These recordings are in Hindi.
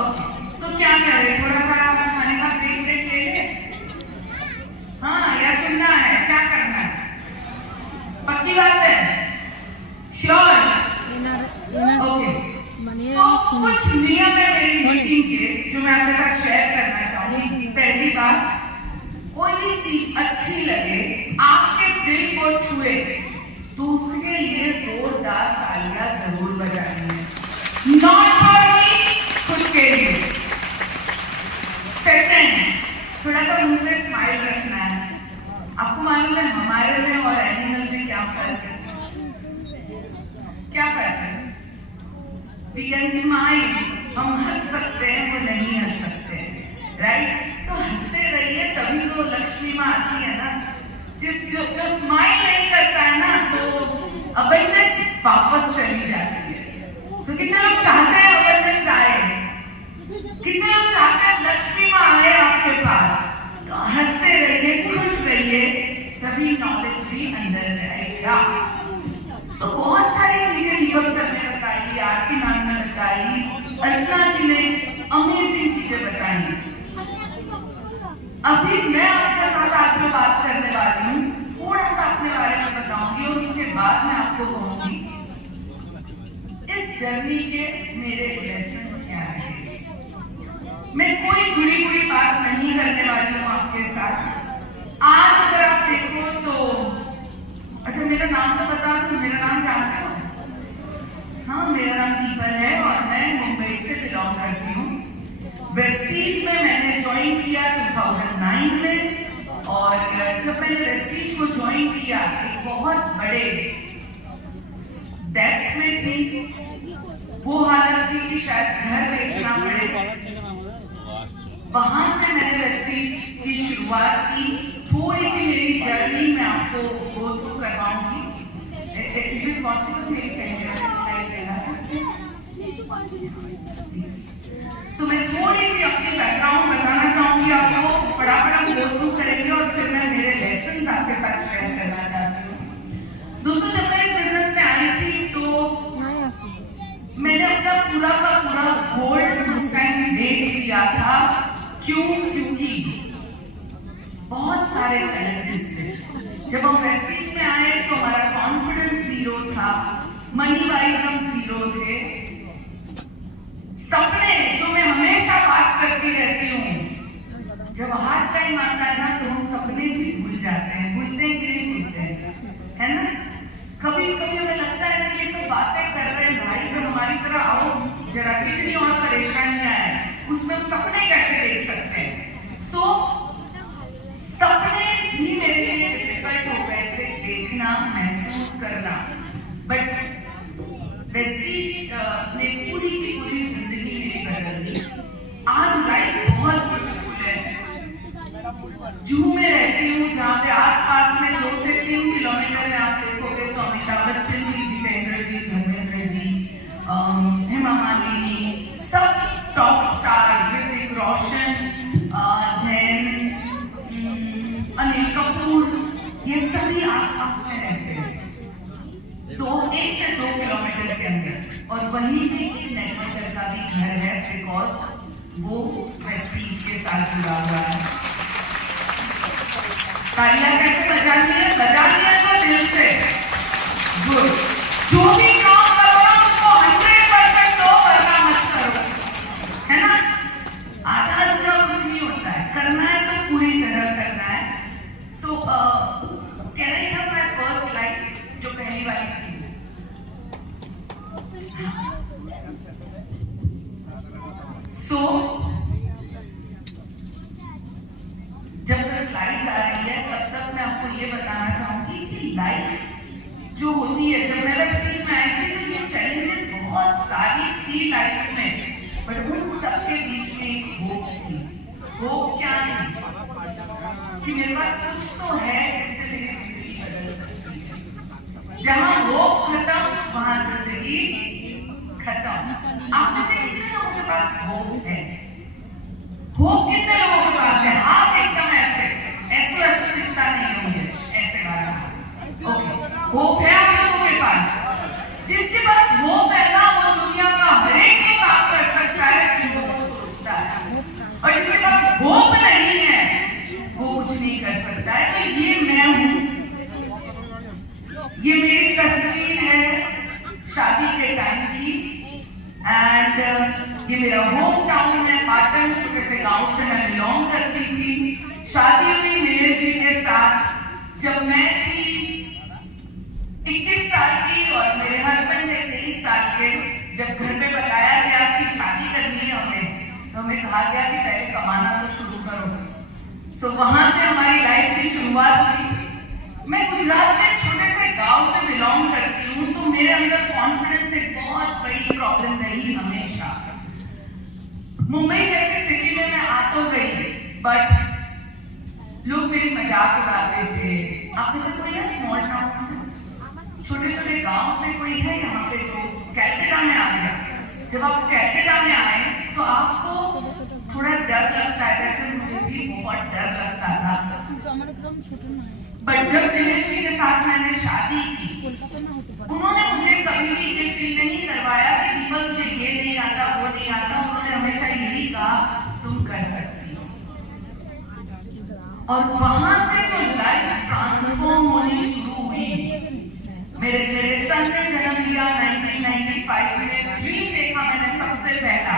ओके, तो क्या करें, थोड़ा सा खाने का ब्रेक ले ले। हाँ, या सुनना है, क्या करना है? पक्की बात है? श्योर? ओके। तो कुछ नियम है मेरी मीटिंग के जो मैं आपके साथ शेयर करना चाहूंगी। पहली बात, कोई भी चीज अच्छी लगे, आपके दिल को छुए, तो उसके लिए जोरदार तालियां जरूर बजानी है। नॉट फॉर मी, खुद के लिए। सेकंड, थोड़ा सा मुंह पे स्माइल रखना है। आपको मालूम है हमारे में और एनिमल में क्या फर्क है? क्या फर्क है? We can smile, हम हंस सकते हैं, वो नहीं हंस सकते, राइट? तो हंसते रहिए, तभी तो लक्ष्मी माँ आती है ना। जो स्माइल नहीं करता है ना, तो अबंडेंस वापस चली जाती है। तो कितने लोग चाहते हैं अबंडेंस आए? कितने लोग चाहते हैं लक्ष्मी माँ आए आपके पास? तो हंसते रहिए, खुश रहिए, तभी नॉलेज भी अंदर जाएगा। तो बहुत सारी चीजें दीपक सर ने बताई, आरती मैम ने बताई, अर्चना जी ने अमेजिंग चीजें बताई। अभी मैं आपके साथ आज जो बात करने वाली हूँ, थोड़ा सा अपने बारे में बताऊंगी और उसके बाद मैं आपको कहूंगी इस जर्नी के मेरे लेसन क्या है। मैं कोई बुरी बुरी बात नहीं करने वाली हूँ आपके साथ। आज अगर आप देखो तो, अच्छा मेरा नाम तो बता दो, मेरा नाम जानते हो? हाँ, मेरा नाम दीपल है और मैं मुंबई से बिलोंग करती हूँ। वेस्टीज में मैंने ज्वाइन किया 2009 में, और जब मैंने वेस्टीज को ज्वाइन किया एक बहुत बड़े डेप्थ में थी। वो हालत थी कि शायद घर बेचना पड़े। वहां से मैंने वेस्टीज की शुरुआत की। थोड़ी सी मेरी जर्नी मैं आपको गो थ्रू करवाऊंगी। इज इट पॉसिबल मेरी कैमरा स्लाइड लगा सकते हैं? तो मैं थोड़ी सी अपनी बैकग्राउंड बताना चाहूंगी आपको, फटाफट गो थ्रू करेंगे और फिर मैं मेरे लेसन आपके साथ शेयर करना चाहती हूँ। दोस्तों, जब मैं इस बिजनेस में आई थी तो मैंने अपना पूरा का पूरा गोल्ड उस टाइम बेच लिया था। क्यों? क्योंकि बहुत सारे चैलेंजेस थे। जब हम वेस्टीज में आए तो हमारा कॉन्फिडेंस जीरो था, मनी वाइज हम जीरो थे। सपने जो मैं हमेशा बात करती रहती हूँ, जब हार्ड टाइम आता है ना तो हम सपने भी भूल जाते हैं। भूलते हैं कि नहीं भूलते हैं, है ना? कभी कभी हमें लगता है ना कि ये सब बातें कर रहे हैं भाई, तो हमारी तरह आओ जरा, कितनी और परेशानियां हैं, उसमें हम सपने कैसे देख सकते हैं? तो सपने भी मेरे लिए डिफिकल्ट हो गए थे देखना, महसूस करना। बट वेस्टीज ने पूरी की पूरी जिंदगी मेरी बदल दी। आज लाइफ बहुत ब्यूटीफुल है। जूहू में रहती हूँ, जहाँ पे आसपास में 2 से 3 किलोमीटर में आप देखोगे तो अमिताभ बच्चन जी, जितेंद्र जी, धर्मेंद्र जी, हेमा मालिनी, सब टॉप स्टार्स, ऋतिक रोशन, अनिल कपूर, ये सभी आसपास में रहते हैं। 1 से 2 किलोमीटर के अंदर, और वहीं पे एक नेटवर्कर का भी घर है, बिकॉज वो वेस्टीज के साथ जुड़ा हुआ है। तालियां कैसे बजानी है? बजानी है तो दिल से। गुड। जो भी काम करो ना उसको 100% दो, वरना मत करो, है ना? आधा अधूरा कुछ नहीं होता है, करना है तो पूरी तरह करना है। So can I have my first slide, जो पहली वाली थी? सो जब तक स्लाइड्स आ रही है तब तक मैं आपको ये बताना चाहूंगी कि लाइफ जो होती है, जब मैं वेस्टीज में आई थी तो ये चैलेंजेस बहुत सारी थी लाइफ में, बट उन सबके बीच में एक होप थी। होप क्या थी? कि मेरे पास कुछ तो है जिससे मेरी जिंदगी बदल सकती है। जहां होप खत्म वहां जिंदगी खत्म। आप में से कितने लोगों के पास होप है? होप कितने लोगों के पास है? हाथ एकदम ऐसे ऐसे ऐसे दिखता नहीं है मुझे, ऐसे वाला। ओके, होप है आप लोगों के पास? जिसके पास होप है ना, वो दुनिया का हर एक काम कर सकता है जो एंड ये मेरा होम टाउन है पाटन, छोटे से गांव से मैं बिलोंग करती थी। शादी हुई नीलेश जी के साथ जब मैं थी 21 साल की और मेरे हस्बैंड थे 23 साल के। जब घर में बताया गया कि शादी करनी है हमें, तो हमें कहा गया कि पहले कमाना तो शुरू करो। सो वहां से हमारी लाइफ की शुरुआत हुई। मैं गुजरात के छोटे से गांव से बिलोंग करती हूँ, तो मेरे अंदर कॉन्फिडेंस एक बहुत बड़ी प्रॉब्लम रही हमेशा। मुंबई जैसी सिटी में मैं आ तो गई, बट लोग मेरी मजाक उड़ाते थे। आप में से कोई है स्मॉल टाउन से, छोटे छोटे गांव से कोई है यहाँ पे जो कैलकाटा में आ गया? जब आप कैलकाटा में आए तो आपको थोड़ा डर लगता है, वैसे मुझे भी बहुत डर लगता था। बट जब दिनेश जी के साथ मैंने शादी की, उन्होंने मुझे कभी भी ये फील नहीं करवाया कि दीपक मुझे ये नहीं आता वो नहीं आता। उन्होंने हमेशा यही कहा तुम कर सकती हो। और वहां से जो लाइफ ट्रांसफॉर्म होनी शुरू हुई। मेरे सन ने जन्म लिया 1995 में। ड्रीम देखा मैंने सबसे पहला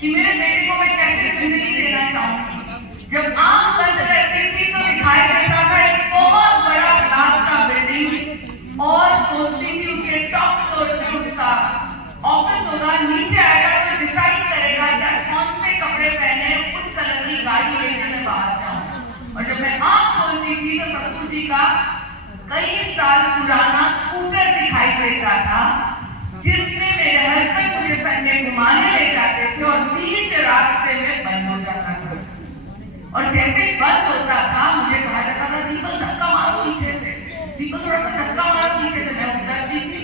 कि मेरे बेटे को मैं कैसे जिंदगी देना चाहूंगी। जब आंख बंद करती थी तो दिखाई देता था एक बहुत बड़ा ग्लास का बिल्डिंग, और सोचती थी उसके टॉप फ्लोर पे उसका ऑफिस होगा। नीचे आएगा तो डिसाइड करेगा कि कौन से कपड़े पहने, उस कलर की गाड़ी लेकर मैं बाहर जाऊं। और जब मैं आंख खोलती थी तो ससुर जी का कई साल पुराना स्कूटर दिखाई देता था, जिसमें मेरे हस्बैंड मुझे संडे घुमाने ले जाते थे और बीच रास्ते में बंद हो जाता था। और जैसे बंद होता था मुझे कहा जाता था दीपक धक्का मारो पीछे से, दीपक थोड़ा सा धक्का मारो पीछे से। मैं उतरती थी,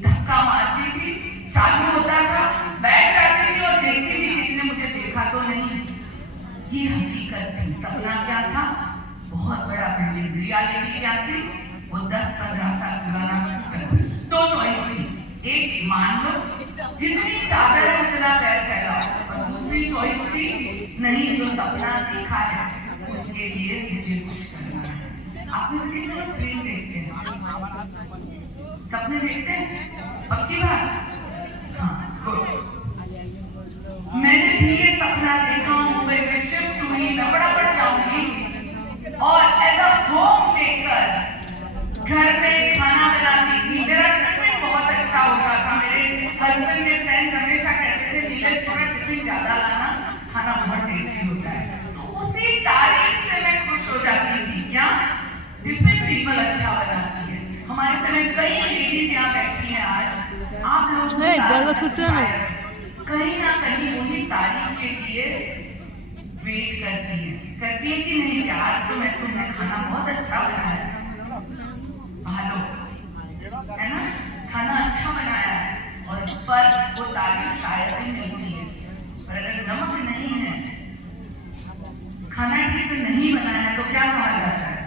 धक्का मारती थी, चालू होता था, बैठ जाती थी और देखती थी किसी ने मुझे देखा तो नहीं। ये हकीकत थी। सपना क्या था? बहुत बड़ा बिल्डिंग। रियलिटी क्या थी? वो 10-15 साल पुराना स्कूटर। दो चॉइस थी, एक मान लो जितनी चादर है उतना पैर फैलाओ, और दूसरी चॉइस थी नहीं, जो सपना देखा है उसके लिए मुझे कुछ करना है। आप में से कितने लोग ड्रीम देखते हैं, सपने देखते हैं? पक्की बात? हाँ, गुड। मैंने भी ये सपना देखा। मुंबई में शिफ्ट हुई, मैं बड़ा जाऊंगी और एज अ होम मेकर घर में खाना बनाती थी। मेरा टिफिन बहुत अच्छा होता था। मेरे हस्बैंड के फ्रेंड्स हमेशा कहते थे नीलेश थोड़ा टिफिन ज्यादा लाना, खाना बहुत टेस्टी होता है। तो उसी तारीफ से मैं खुश हो जाती थी। क्या टिफिन पीपल अच्छा बनाती है। हमारे समय कई लेडीज यहाँ बैठी हैं आज, आप लोग कहीं ना कहीं वही तारीफ के लिए वेट करती है कि नहीं कि आज तो मैं तुमने खाना बहुत अच्छा बनाया है, है ना, खाना अच्छा बनाया है। और पर वो तारीफ शायद ही मिलती है। पर अगर नमक नहीं है, खाना ठीक से नहीं बनाया है, तो क्या कहा जाता है?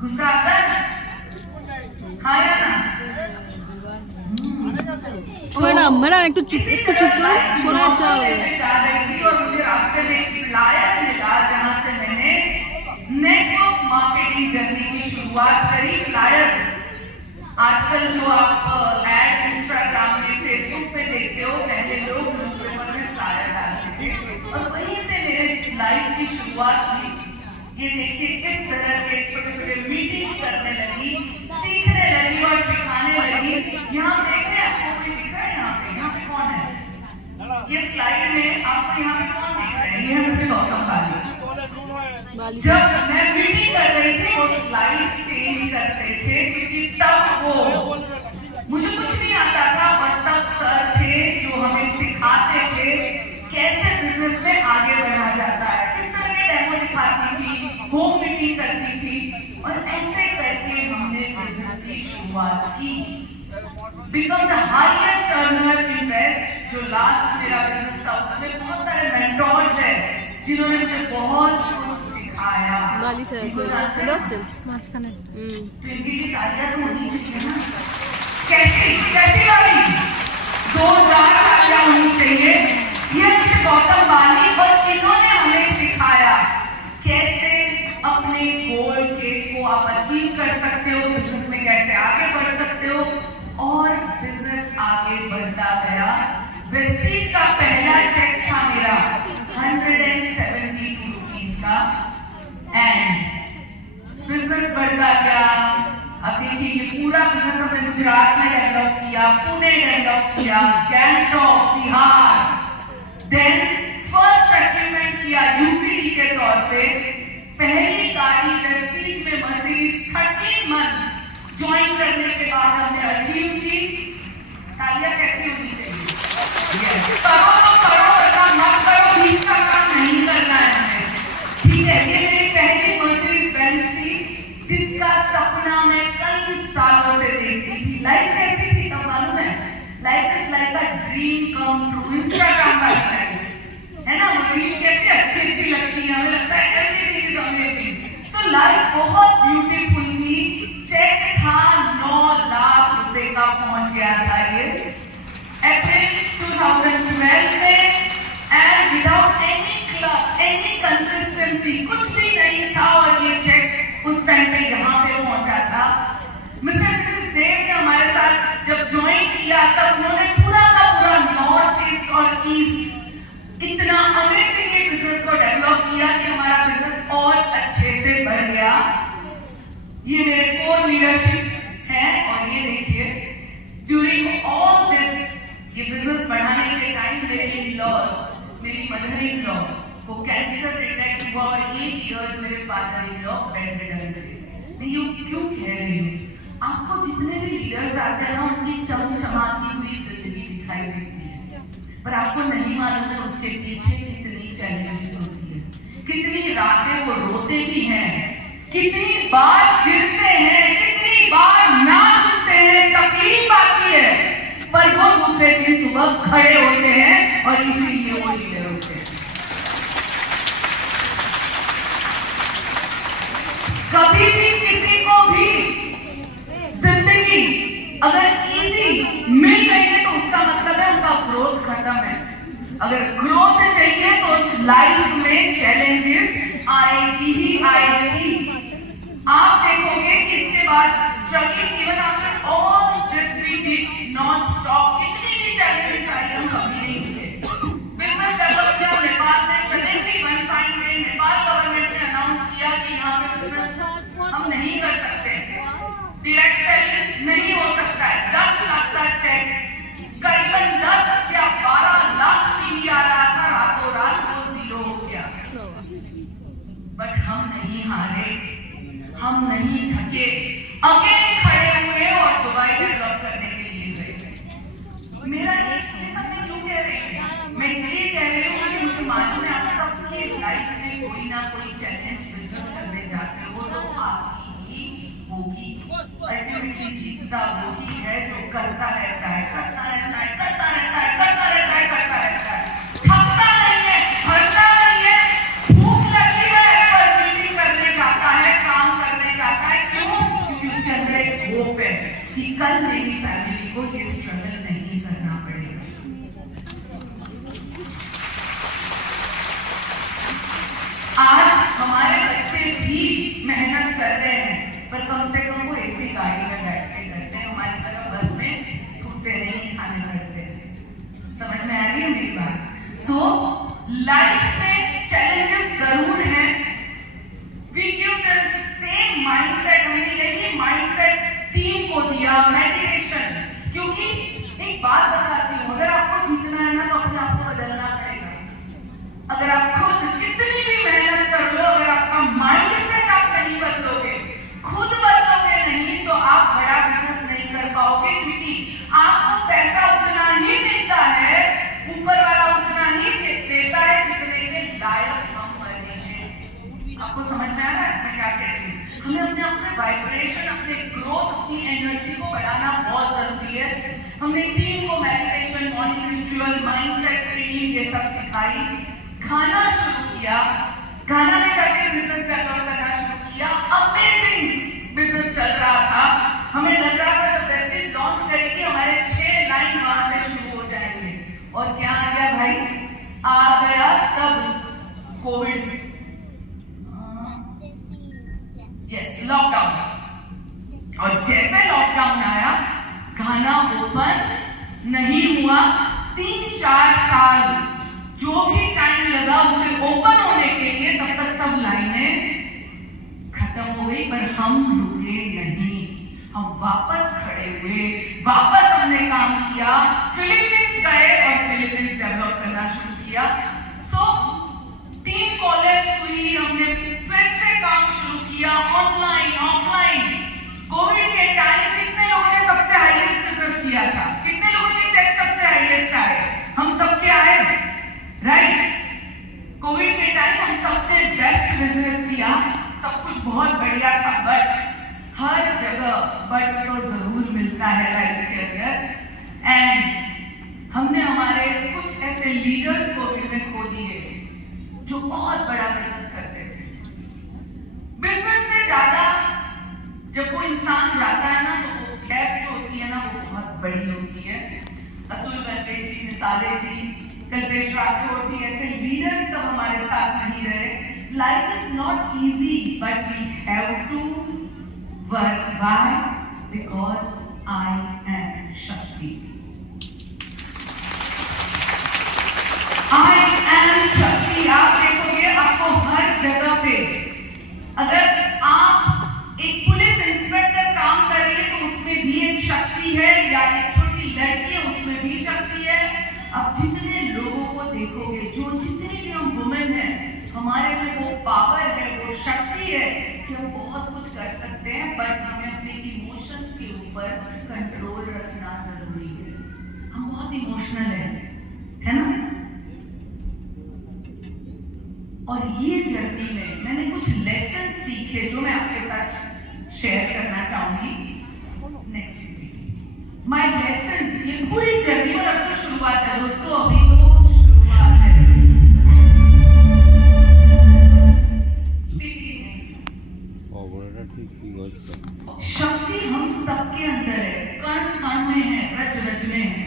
गुस्सा आता है? खाया ना? मैडम একটু চুপ করো, শোনা যাচ্ছে। और मुझे रास्ते में एक फ्लायर मिला जहां से मैंने नेटवर्क मार्केटिंग जर्नी की शुरुआत करी। फ्लायर आजकल जो आप एड इंस्टाग्राम में फेसबुक पे देखते हो, पहले लोग न्यूज़पेपर में फ्लायर डालते थे और वहीं से मेरे लाइफ की शुरुआत हुई। ये देखिए किस तरह के छोटे छोटे मीटिंग्स करने लगी, सीखने लगी और सिखाने लगी। यहाँ देखें, आपको कोई दिख रहा है? यहाँ पे कौन है? ये स्लाइड में आपको यहाँ पे कौन दिख रहा है? ये है मुझे गौतम बाली। जब मैं मीटिंग कर रही थी वो स्लाइड चेंज करते थे, क्योंकि तब वो मुझे कुछ नहीं आता था और तब सर थे जो हमें सिखाते थे कैसे बिजनेस में आगे बढ़ा जाता है। किस तरह के डेमो दिखाती थी, होम मीटिंग करती थी और ऐसे करके हमने बिजनेस की शुरुआत की। Become the highest earner in west, जो लास्ट मेरा बिजनेस था, उसमें बहुत सारे मेंटोर्स हैं जिन्होंने मुझे बहुत कुछ सिखाया। बाली सर को जानते हैं? मासखाने ट्विंकी की तालियां तो होनी चाहिए ना। कैसी वाली 2000 तालियां होनी चाहिए। ये मुझे गौतम बाली और इन्होंने हमें सिखाया कैसे अपने गोल को आप अचीव कर सकते हो, बिजनेस में कैसे आगे बढ़ सकते हो और बिजनेस आगे बढ़ता गया। वेस्टीज का पहला चेक था मेरा 172 रुपीज का एंड बिजनेस बढ़ता गया। अब देखिए ये पूरा बिजनेस हमने गुजरात में डेवलप किया, पुणे डेवलप किया, Gangtok Bihar. Then first achievement किया यूसीडी के तौर पे, पहली गाड़ी वेस्टीज में मर्सिडीज 13 मंथ ज्वाइन करने के बाद हमने अचीव की। तालियां कैसी होनी चाहिए? करो तो करो, ऐसा मत करो बीच का काम नहीं करना है हमें, ठीक है? ये मेरी पहली मर्सिडीज बेंज थी जिसका सपना मैं कई सालों से देखती थी। लाइफ कैसी थी तब मालूम है? Life is like a dream come true. Instagram वाली लाइफ है ना, वो रील कैसे अच्छी अच्छी लगती है, हमें लगता है एवरीथिंग इज अमेजिंग। तो लाइफ बहुत ब्यूटीफुल थी। चेक था 9 लाख रुपए का, पहुंच गया था ये अप्रैल 2012 में and without any club any consistency, कुछ भी नहीं था और ये चेक उस टाइम पे यहाँ पे पहुंचा था। मिस्टर मिसेस देव ने हमारे साथ जब ज्वाइन किया तब उन्होंने पूरा का पूरा नॉर्थ ईस्ट और ईस्ट इतना अमेजिंगली बिजनेस को डेवलप किया कि हमारा बिजनेस और अच्छे से बढ़ गया। ये मेरे कोर लीडरशिप है और ये देखिए ड्यूरिंग ऑल दिस ये बिजनेस बढ़ाने के टाइम मेरे इन-लॉज, मेरी मदर इन लॉ को कैंसर डिटेक्ट हुआ और 8 इयर्स मेरे father in law bed ridden थे। मैं यूं क्यों कह रही हूँ? आपको जितने भी लीडर्स आते हैं ना उनकी चमचमाती हुई जिंदगी दिखाई देती है, पर आपको नहीं मालूम है उसके पीछे कितनी चैलेंजेस होती है, कितनी रातें वो रोते भी हैं, कितनी बार गिरते हैं, कितनी बार ना सुनते हैं, तकलीफ आती है, पर वो दूसरे दिन सुबह खड़े होते हैं और इसीलिए वो लीडर होते हैं। कभी भी किसी को भी जिंदगी अगर इजी मिल गई है तो उसका मतलब है उनका ग्रोथ खत्म है। अगर ग्रोथ चाहिए तो लाइफ में चैलेंजेस आएगी ही आएगी। आप देखोगे कि इसके बाद struggling even after all this we did non stop, कितनी भी चैलेंजेस आई हम कभी नहीं हुए। बिजनेस डेवलप किया नेपाल में, suddenly one fine day Nepal government ने अनाउंस किया कि यहाँ पे बिजनेस हम नहीं कर सकते, डायरेक्ट सेलिंग नहीं हो सकता है। 10 लाख का चेक करीबन 10 या 12 लाख भी आ रहा था, रातों रात वो जीरो हो गया। बट हम नहीं हारे, हम नहीं थके, अगेन खड़े हुए और दुबई डेवलप करने के लिए गए। मेरा ये सब मैं क्यों कह रही हूँ? मैं इसलिए कह रही हूँ कि मुझे मालूम है आप सबकी लाइफ में कोई ना कोई चैलेंज बिजनेस करने जाते हो तो आपकी ही होगी। अल्टीमेटली जीतता वही है जो करता रहता है, करता रहता है, करता रहता है, करता रहता है, करता रहता है, थकता नहीं है, भरता नहीं है। भूख लगी है पर मीटिंग करने जाता है, काम करने जाता है। क्यों? क्योंकि उसके अंदर एक होप है कि कल मेरी फैमिली को ये स्ट्रगल नहीं करना पड़ेगा। आज हमारे बच्चे भी मेहनत कर रहे हैं पर कम से कम वो ऐसी गाड़ी में बैठ के करते हैं, हमारी तरह बस में ठूसे नहीं खाने पड़ते। समझ में आ रही है मेरी बात? सो लाइफ में चैलेंजेस जरूर हैं। We give the same mindset, हमने यही माइंडसेट टीम को दिया, मेडिटेशन। क्योंकि एक बात बताती हूँ, अगर आपको जीतना है ना तो अपने आप को बदलना पड़ेगा। अगर आप खुद कितनी भी मेहनत कर लो, अगर आपका माइंडसेट आप नहीं बदलोगे, खुद बदलोगे नहीं तो आप बड़ा बिजनेस नहीं कर पाओगे। क्योंकि आपको पैसा उतना ही मिलता है, ऊपर वाला उतना ही देता है जितने के लायक हम बने हैं। आपको समझ में आ रहा है मैं क्या कह रही हूँ? हमें अपने अपने वाइब्रेशन, अपने ग्रोथ, अपनी एनर्जी को बढ़ाना बहुत जरूरी है। हमने टीम को meditation, morning ritual, mindset training ये सब सिखाई। खाना शुरू किया, खाना में जाके बिजनेस डेवलप करना शुरू किया। अमेजिंग बिजनेस चल रहा था। हमें लग रहा था जब वेस्टीज लॉन्च करेगी हमारे 6 लाइन वहां से शुरू हो जाएंगे। और क्या आ गया भाई? आ गया तब कोविड, यस लॉकडाउन। और जैसे लॉकडाउन आया खाना ओपन नहीं हुआ। 3-4 साल जो भी टाइम लगा उसे ओपन होने के लिए, तब तक सब लाइनें खत्म हो गई, पर हम रुके नहीं। हम वापस खड़े हुए, वापस हमने काम किया, फिलीपींस गए और फिलीपींस डेवलप करना शुरू किया। सो टीम कोलैप्स हुई, हमने फिर से काम शुरू किया, ऑनलाइन ऑफलाइन। कोविड के टाइम कितने लोगों ने सबसे हाईएस्ट बिजनेस किया था? कितने लोगों के चेक सबसे हाईएस्ट आए? हम सबके आए, राइट? कोविड के टाइम हम सबने बेस्ट बिजनेस किया, सब कुछ बहुत बढ़िया था, बट हर जगह बट तो जरूर मिलता है लाइफ के अंदर। एंड हमने हमारे कुछ ऐसे लीडर्स कोविड में खो दिए जो बहुत बड़ा बिजनेस करते थे। बिजनेस से ज्यादा जब वो इंसान जाता है ना, तो वो गैप जो होती है ना, वो बहुत बड़ी होती है। अतुल गंभीर जी, मिसाले जी, कल्पेश राठौर जी, ऐसे लीडर्स तब हमारे साथ नहीं रहे। Life is not easy, but we have to work. Why? Because I am Shakti. I am शक्ति। आप देखोगे आपको हर जगह पे, अगर आप एक पुलिस इंस्पेक्टर काम कर रही है तो उसमें भी एक शक्ति है, या एक छोटी लड़की है उसमें भी शक्ति है। अब जितने लोगों को देखोगे, जो जितने भी हम वुमेन हैं, हमारे में वो पावर है, वो शक्ति है कि हम बहुत कुछ कर सकते हैं, बट हमें अपने इमोशंस के ऊपर कंट्रोल रखना जरूरी है। हम बहुत इमोशनल है ना? और ये जर्नी में मैंने कुछ लेसन सीखे जो मैं आपके साथ शेयर करना चाहूंगी। नेक्स्ट माय लेसन, ये पूरी जर्नी और अब तो शुरुआत है दोस्तों, अभी तो शुरुआत है। शक्ति हम सबके अंदर है, कण कण में है, रच रच में है।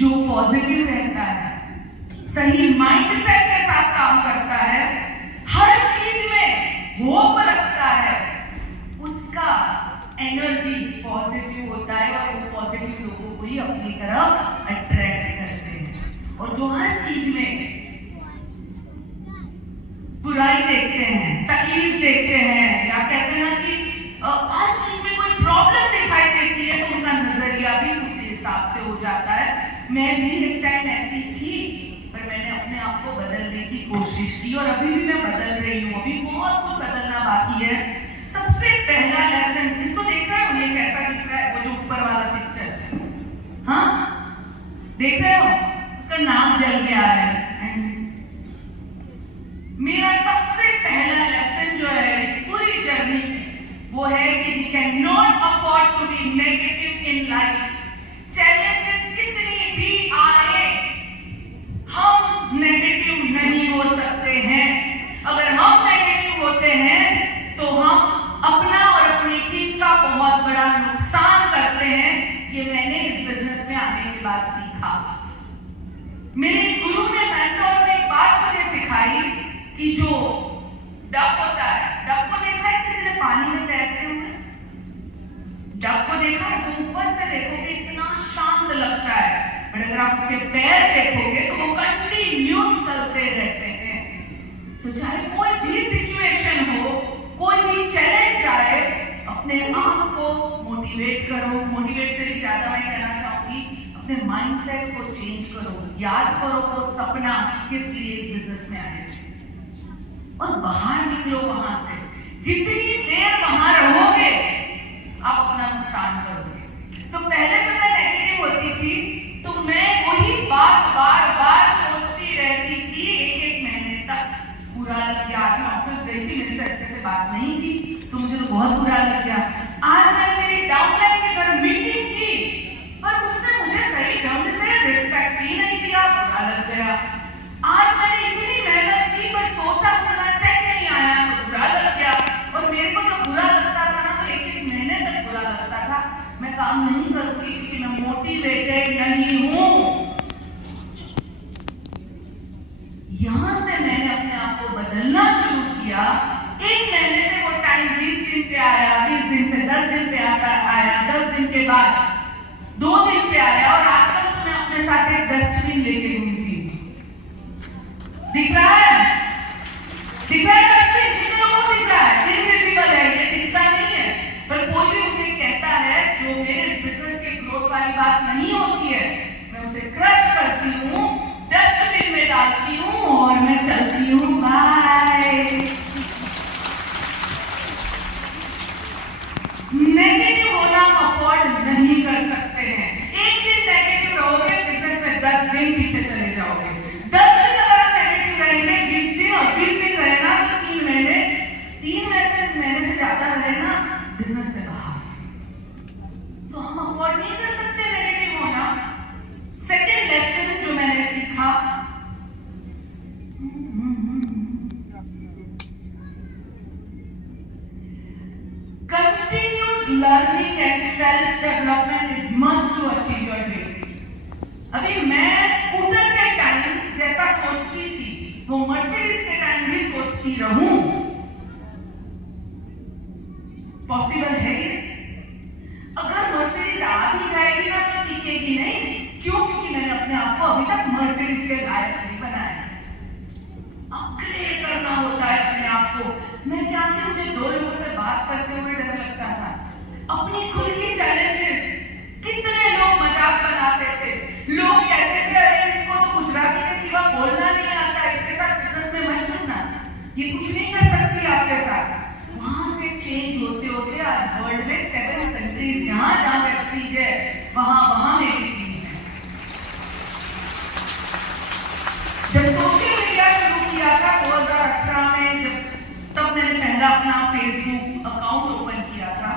जो पॉजिटिव रहता है, सही माइंडसेट के साथ काम करता है, हर चीज में होप रखता है, उसका एनर्जी पॉजिटिव होता है और वो पॉजिटिव लोगों को ही अपनी तरफ अट्रैक्ट करते हैं। और जो हर चीज में बुराई देखते हैं, तकलीफ देखते हैं, या कहते हैं ना कि हर चीज में कोई प्रॉब्लम दिखाई देती है, तो उनका नजरिया भी उसी हिसाब से हो जाता है। मैं भी एक टाइम ऐसी थी, पर मैंने अपने आप को बदलने की कोशिश की और अभी भी मैं बदल रही हूँ। अभी बहुत कुछ बदलना बाकी है। सबसे पहला लेसन, इसको देख रहे हो, ये कैसा दिख रहा है? वो जो ऊपर वाला पिक्चर, हाँ देख रहे हो? उसका नाम जल गया है। मेरा सबसे पहला लेसन जो है इस पूरी जर्नी में, वो है कि we can not afford to be negative in life. Challenges कितनी भी आए, हम नेगेटिव नहीं हो सकते हैं। अगर हम नेगेटिव होते हैं तो हम अपना और अपनी टीम का बहुत बड़ा नुकसान करते हैं। ये मैंने इस बिजनेस में आने के बाद सीखा। मेरे गुरु ने, मेंटोर ने एक बात मुझे सिखाई कि जो डक होता है, डक को देखा है किसी ने पानी में तैरते हुए? डक को देखा है? तो ऊपर से देखोगे इतना शांत लगता है, पर अगर आप उसके पैर देखोगे तो वो कंटिन्यूस चलते रहते हैं। तो चाहे कोई भी सिचुएशन हो, कोई भी चैलेंज आए, अपने आप को मोटिवेट करो। मोटिवेट से भी ज्यादा मैं कहना चाहूंगी, अपने माइंडसेट को चेंज करो। याद करो वो सपना किस लिए इस बिजनेस में आए और बाहर निकलो वहां से। जितनी देर वहां रहोगे आप अपना नुकसान करोगे। तो पहले जब मैं नेगेटिव होती थी तो मैं वही बात बार बार सोचती रहती थी। एक महीने तक बुरा लग गया। आज मैं ऑफिस गई थी, मेरे से अच्छे से बात नहीं की तो मुझे तो बहुत बुरा लग गया। आज मैंने मेरी डाउनलाइन के घर मीटिंग की, पर उसने मुझे सही ढंग से रिस्पेक्ट ही नहीं दिया, बुरा लग गया। आज मैंने इतनी मेहनत की पर सोचा मुझे चेक नहीं आया तो बुरा लग गया। और मेरे को जो बुरा लगता था ना, तो एक महीने तक बुरा लगता था। मैं काम नहीं करूंगी क्योंकि मैं मोटिवेटेड नहीं हूं। यहां से मैंने अपने आप को बदलना शुरू किया। एक महीने से वो टाइम 20 दिन पे आया, 20 दिन से 10 दिन पे आया, 10 दिन के बाद 2 दिन डस्टबिन लेके घूमती हूँ। दिख रहा है? दिख रहा है डस्टबिन? कितने लोगों को दिख रहा है? इनविजिबल है, ये दिखता नहीं है। पर कोई भी मुझे कहता है जो मेरे बिजनेस के ग्रोथ वाली बात नहीं होती है, मैं उसे क्रश करती हूँ, डस्टबिन में डालती हूँ और मैं चलती हूँ। बाय। नेगेटिव होना अफोर्ड नहीं कर सकते हैं। एक दिन नेगेटिव रहोगे, बिजनेस में 10 दिन पीछे चले जाओगे। 10 दिन अगर आप नेगेटिव रहेंगे, 20 दिन और 20 दिन रहे ना तो 3 महीने, 3 महीने से ज्यादा रहे ना बिजनेस से बाहर। तो हम अफोर्ड नहीं कर सकते नेगेटिव होना। सेकेंड लेसन जो मैंने सीखा, continuous learning and self development is must to achieve your dreams. अभी मैं स्कूटर के टाइम जैसा सोचती थी वो मर्सिडीज के टाइम भी सोचती रहूं। पॉसिबल है ये? अगर मर्सिडीज आ भी जाएगी ना तो टिकेगी नहीं। क्यों? क्योंकि मैंने अपने आप को अभी तक मर्सिडीज के लायक नहीं बनाया। अपग्रेड करना होता है अपने आप को। मैं क्या थी, मुझे 2 लोगों से बात करते हुए डर लगता था। अपनी खुद की चैलेंजेस, कितने लोग मजाक बनाते थे। लोग कहते थे अरे इसको तो गुजराती के सिवा बोलना नहीं आता, इसके साथ बिजनेस में मत जुड़ना, ये कुछ नहीं कर सकती आपके साथ। वहां से चेंज होते होते आज वर्ल्ड में 7 कंट्रीज, जहां जहां प्रेस्टीज है वहां मेरी टीम है। जब सोशल मीडिया शुरू किया था 2018 में, तब मैंने पहला अपना फेसबुक अकाउंट ओपन किया था।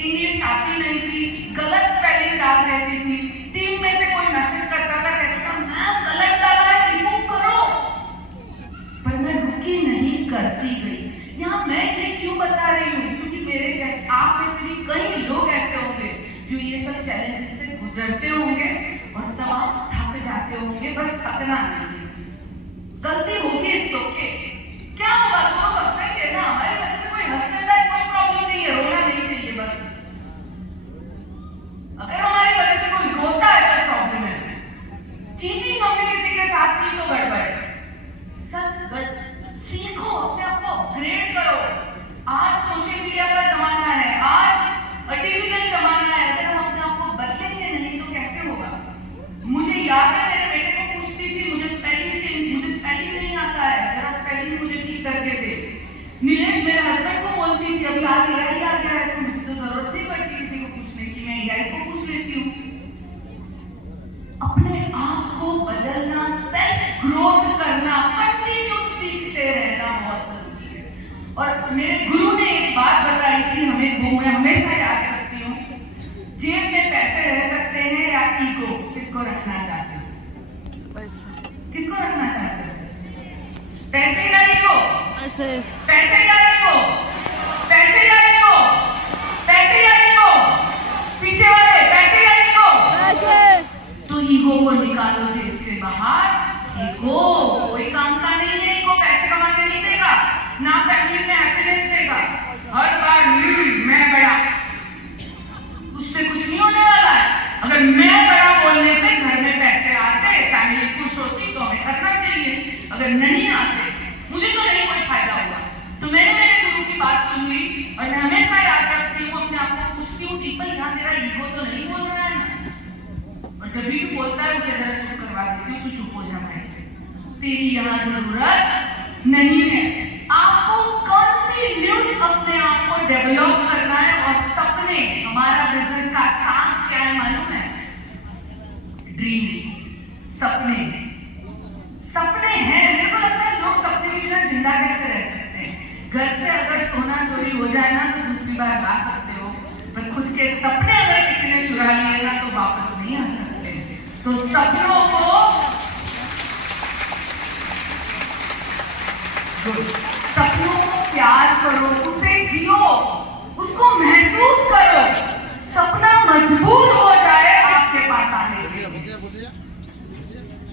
इंग्लिश आती नहीं थी, गलत स्पेलिंग डाल देती थी। टीम में से कोई मैसेज करता था, कहता था मैम गलत डाला है, रिमूव करो। पर मैं रुकी नहीं, करती गई। यहाँ मैं ये क्यों बता रही हूँ? क्योंकि मेरे जैसे आप में से भी कई लोग ऐसे होंगे जो ये सब चैलेंजेस से गुजरते होंगे और तब आप थक जाते होंगे। बस थकना नहीं, गलती होगी, इट्स ओके। क्या होगा? तो हंसेंगे ना, हमारे वजह से कोई हंसने का कोई प्रॉब्लम नहीं है, रोना नहीं चाहिए बस। अगर हमारी वजह से कोई रोता है तो प्रॉब्लम है। चीटिंग हमने किसी के साथ की तो गड़बड़। सच सीखो, अपने आप को अपग्रेड करो। आज सोशल मीडिया का जमाना है, आज डिजिटल जमाना है। अगर हम अपने आप को बदलेंगे नहीं तो कैसे होगा? मुझे याद है मेरे बेटे को पूछती थी, मुझे स्पेलिंग नहीं आता है, जरा स्पेलिंग मुझे ठीक करके दे। नीलेश मेरे हस्बैंड को बोलती थी अभी आ गया है, तो मुझे तो जरूरत नहीं पड़ती किसी को पूछने की, मैं एआई को पूछ लेती हूँ। अपने आप को बदलना, सेल्फ ग्रोथ करना, कंटिन्यू सीखते रहना बहुत जरूरी है। और मेरे गुरु ने एक बात बताई थी हमें, वो मैं हमेशा याद रखती हूँ। जेब में पैसे रह सकते हैं या ईगो, किसको रखना चाहते हो? किसको रखना चाहते हो? पैसे या ईगो? पैसे या ईगो? पैसे या ईगो? पैसे या ईगो? पीछे वाले पैसे या ईगो? पैसे। तो ईगो को निकालो जेब से बाहर। ईगो कोई काम का नहीं है। ईगो पैसे कमा के नहीं देगा, ना फैमिली में हैप्पीनेस देगा। हर बार मैं बड़ा, उससे कुछ नहीं होने वाला है। अगर मैं बड़ा बोलने से घर में पैसे आते, फैमिली खुश होती, तो हमें करना चाहिए। अगर नहीं आते, मुझे तो नहीं कोई फायदा हुआ। तो मैंने मेरे गुरु की बात सुन ली और मैं हमेशा याद रखती हूँ, अपने आप को पूछती हूँ दीपक यहाँ तेरा ईगो तो नहीं बोल रहा है ना? और जब भी बोलता है उसे जरा चुप करवा देती हूँ, तू चुप हो जा भाई, तेरी यहाँ जरूरत नहीं है। आपको कंटिन्यूस अपने आप को डेवलप करना है। और सपने, हमारा बिजनेस का सांस क्या है मालूम है? ड्रीम, सपने। सपने हैं। मेरे को लगता है लोग सपने के बिना जिंदा कैसे रह सकते हैं? घर से अगर सोना चोरी हो जाए ना तो दूसरी बार ला सकते हो, पर खुद के सपने अगर किसी ने चुरा लिए ना तो वापस नहीं आ सकते। तो सपनों को प्यार करो, उसे जियो, उसको महसूस करो। सपना मजबूर हो जाए आपके पास आने के लिए।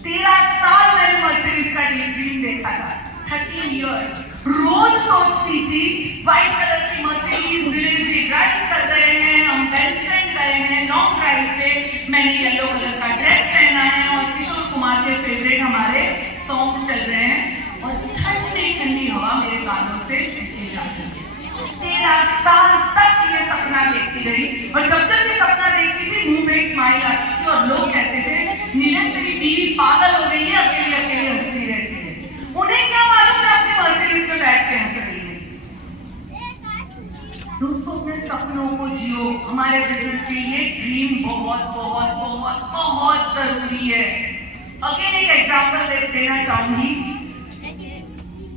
13 साल मैंने मर्सिडीज का ड्रीम देखा था, 13 इयर्स। रोज सोचती थी व्हाइट कलर की मर्सिडीज डिलीवरी ड्राइव कर रहे हैं, हम बेंचलैंड गए हैं लॉन्ग ड्राइव पे, मैंने येलो कलर का ड्रेस पहना है और किशोर कुमार के फेवरेट हमारे सॉन्ग्स चल रहे हैं और ठंडी ठंडी हवा मेरे कानों से छूती जाती है। 13 साल तक ये सपना देखती रही और जब जब ये सपना देखती थी मुंह पे एक स्माइल आती थी और लोग कहते थे नीरज तेरी बीवी पागल हो गई है, अकेली अकेली हंसती रहती है। उन्हें क्या मालूम मैं अपने मर्सिडीज में बैठ के हंस रही हूँ। दोस्तों अपने सपनों को जियो। हमारे बिजनेस के लिए ड्रीम बहुत बहुत बहुत बहुत जरूरी है। अगेन एक एग्जांपल देना चाहूंगी।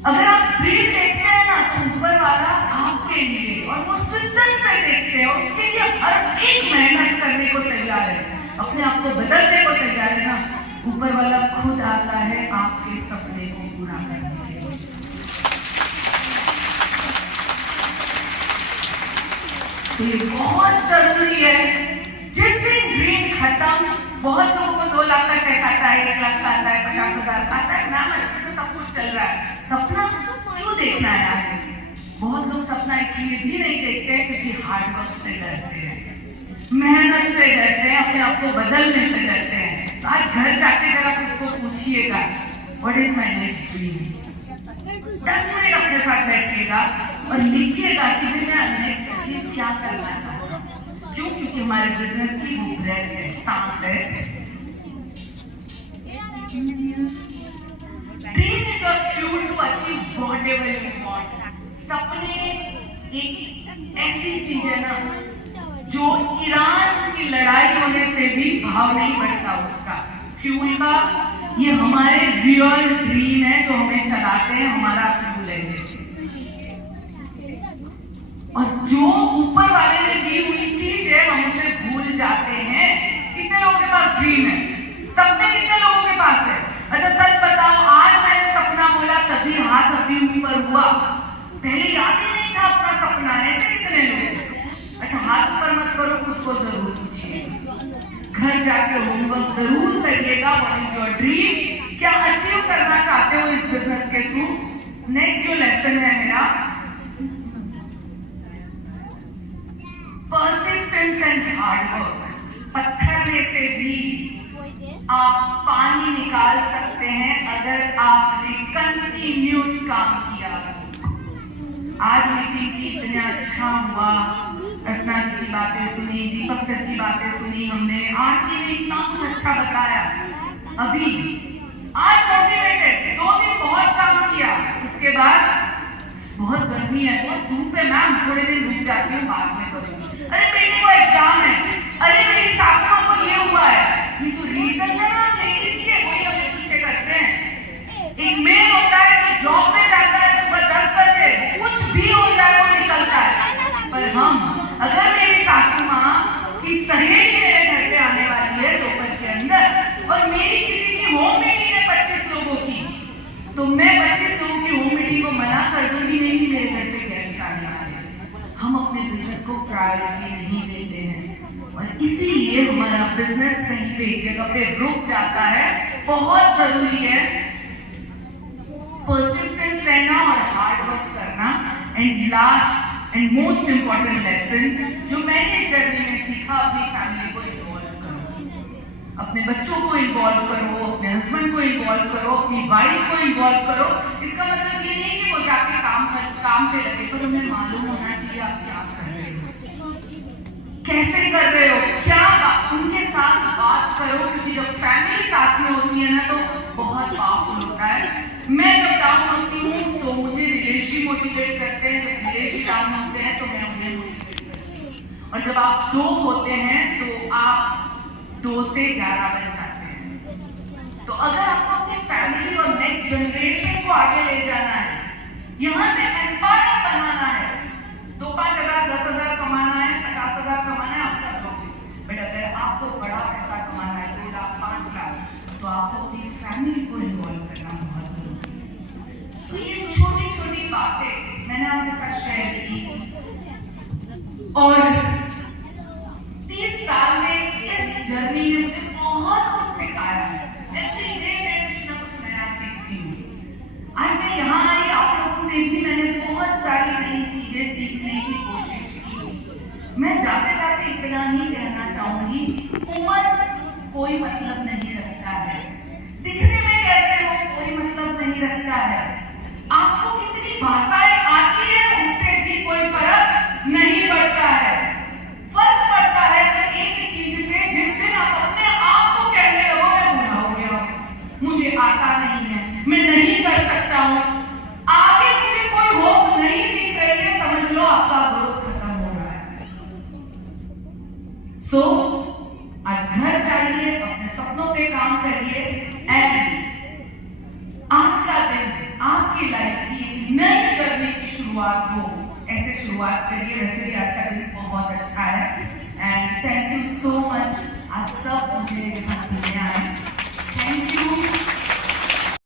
अगर आप ड्रीम देखते हैं ना तो ऊपर वाला आपके लिए और वो शिद्दत से देखते हैं और उसके लिए हर एक मेहनत करने को तैयार है, अपने आप को बदलने को तैयार है ना, ऊपर वाला खुद आता है आपके सपने को पूरा करने के लिए। तो ये बहुत जरूरी है। जिस दिन ड्रीम खत्म, बहुत लोगों को 2 लाख का चेक आता है, 1 लाख का आता है, 50,000 आता है, मैम अच्छे से सब कुछ चल रहा है, सपना क्यों देखना है आगे? बहुत लोग सपना इसलिए भी नहीं देखते क्योंकि हार्डवर्क से डरते हैं, मेहनत से डरते हैं, अपने आप को बदलने से डरते हैं। तो आज घर जाके जरा खुद को पूछिएगा what is my next dream. 10 minute अपने साथ बैठिएगा और लिखिएगा कि मैं नेक्स्ट अचीव क्या करना चाहता हूँ। क्यों? क्योंकि हमारे बिजनेस की वो ब्रेथ है, सांस है। Dream is a fuel to achieve whatever you want. सपने एक ऐसी चीज है ना जो ईरान की लड़ाई होने से भी भाव नहीं बढ़ता उसका फ्यूल का। ये हमारे रियल ड्रीम है जो हमें चलाते हैं, हमारा फ्यूल है। और जो ऊपर वाले ने दी हुई चीज है हम उसे भूल जाते हैं। कितने लोगों के पास ड्रीम है? सपने कितने लोगों के पास है? अच्छा सच बताओ, आज मैंने सपना बोला तभी हाथ अभी ऊपर हुआ, पहले याद ही नहीं था अपना सपना। ऐसे कितने लोग? अच्छा हाथ ऊपर मत करो, खुद को जरूर पूछिए, घर जाके होमवर्क जरूर करिएगा। What is your dream? क्या अचीव करना चाहते हो इस बिजनेस के थ्रू? नेक्स्ट जो लेसन है मेरा, पर्सिस्टेंस एंड हार्डवर्क। पत्थर में से भी आप पानी निकाल सकते हैं अगर आपने कंटिन्यूस काम किया। आज मीटिंग की इतना अच्छा हुआ, रत्ना जी की बातें सुनी, दीपक सर की बातें सुनी हमने, आरती ने इतना कुछ अच्छा बताया। अभी आज मोटिवेटेड, 2 दिन बहुत काम किया, उसके बाद बहुत गर्मी है, बहुत धूप है मैम, थोड़े दिन रुक जाती हूँ, बाद में करूँगी। अरे बेटे को एग्जाम है, अरे मेरी सासू माँ को ये हुआ है। ये जो रीजन है ना लेडीज के, वही हम पीछे करते हैं। एक मेल होता है जो जॉब में जाता है सुबह 10 बजे, कुछ भी हो जाए वो निकलता है। पर हम, अगर मेरी सासू माँ की सहेली मेरे घर पे आने वाली है दोपहर के अंदर और मेरी किसी की होम मीटिंग है 25 लोगों की, तो मैं 25 लोगों की होम मीटिंग को मना कर दूंगी नहीं कि मेरे घर पे गेस्ट आने वाले हैं। हम अपने बिजनेस को प्रायोरिटी नहीं देते हैं और इसीलिए हमारा बिजनेस कहीं पे एक जगह पे रुक जाता है। बहुत जरूरी है पर्सिस्टेंस रहना और हार्ड वर्क करना। And last and most important lesson जो मैंने इस जर्नी में सीखा, अपनी फैमिली को इन्वॉल्व करो, अपने बच्चों को इन्वॉल्व करो, अपने हस्बैंड को इन्वॉल्व करो, अपनी वाइफ को इन्वॉल्व करो। इसका मतलब ये नहीं कि वो जाके काम पे लगे, पर उन्हें मालूम होना चाहिए आप क्या कर रहे हो, कैसे कर रहे हो, क्या उनके साथ बात करो, क्योंकि जब फैमिली साथ में होती है ना तो बहुत पावरफुल होता है। मैं जब डाउन होती हूँ तो मुझे नीलेश जी मोटिवेट करते हैं, जब नीलेश जी डाउन होते हैं तो मैं उन्हें मोटिवेट करती हूँ। और जब आप 2 होते हैं तो आप 2 से 11 बन जाते हैं। तो अगर आपको अपनी फैमिली और नेक्स्ट जनरेशन को आगे ले जाना है, यहाँ से एम्पायर बनाना है, 2-5 हज़ार 10 हज़ार कमाना है, 50 हज़ार कमाना है, आप कर लोगे। बट अगर आपको बड़ा पैसा कमाना है, 2 लाख 5 लाख, तो आपको अपनी फैमिली को इन्वॉल्व करना बहुत जरूरी है। तो ये छोटी छोटी बातें मैंने आपके साथ शेयर की और 30 साल में इस जर्नी ने मुझे बहुत कुछ सिखाया है। एवरी डे मैं कुछ ना कुछ नया सीखती हूँ। आज मैं यहाँ आई, आप लोगों से भी मैंने बहुत सारी नई चीजें सीखने की कोशिश की। मैं जाते जाते इतना ही कहना चाहूंगी, उम्र कोई मतलब नहीं रखता है। नहीं रखता है। आपको कितनी भाषाएं आती है उससे भी कोई फर्क नहीं पड़ता है। फर्क पड़ता है कि एक ही चीज से, जिस दिन आप अपने आप को कहने लगो मैं बूढ़ा हो गया हूं, मुझे आता नहीं है, मैं नहीं कर सकता हूं, आगे मुझे कोई होप नहीं दिख रही है, समझ लो आपका ग्रोथ खत्म हो रहा है। सो आज घर जाइए, अपने सपनों पे काम करिए एंड आज का दिन आपकी लाइफ की एक नई जर्नी की शुरुआत हो, ऐसे शुरुआत करिए। वैसे भी आज का दिन बहुत अच्छा है and thank you so much. आज सब मुझे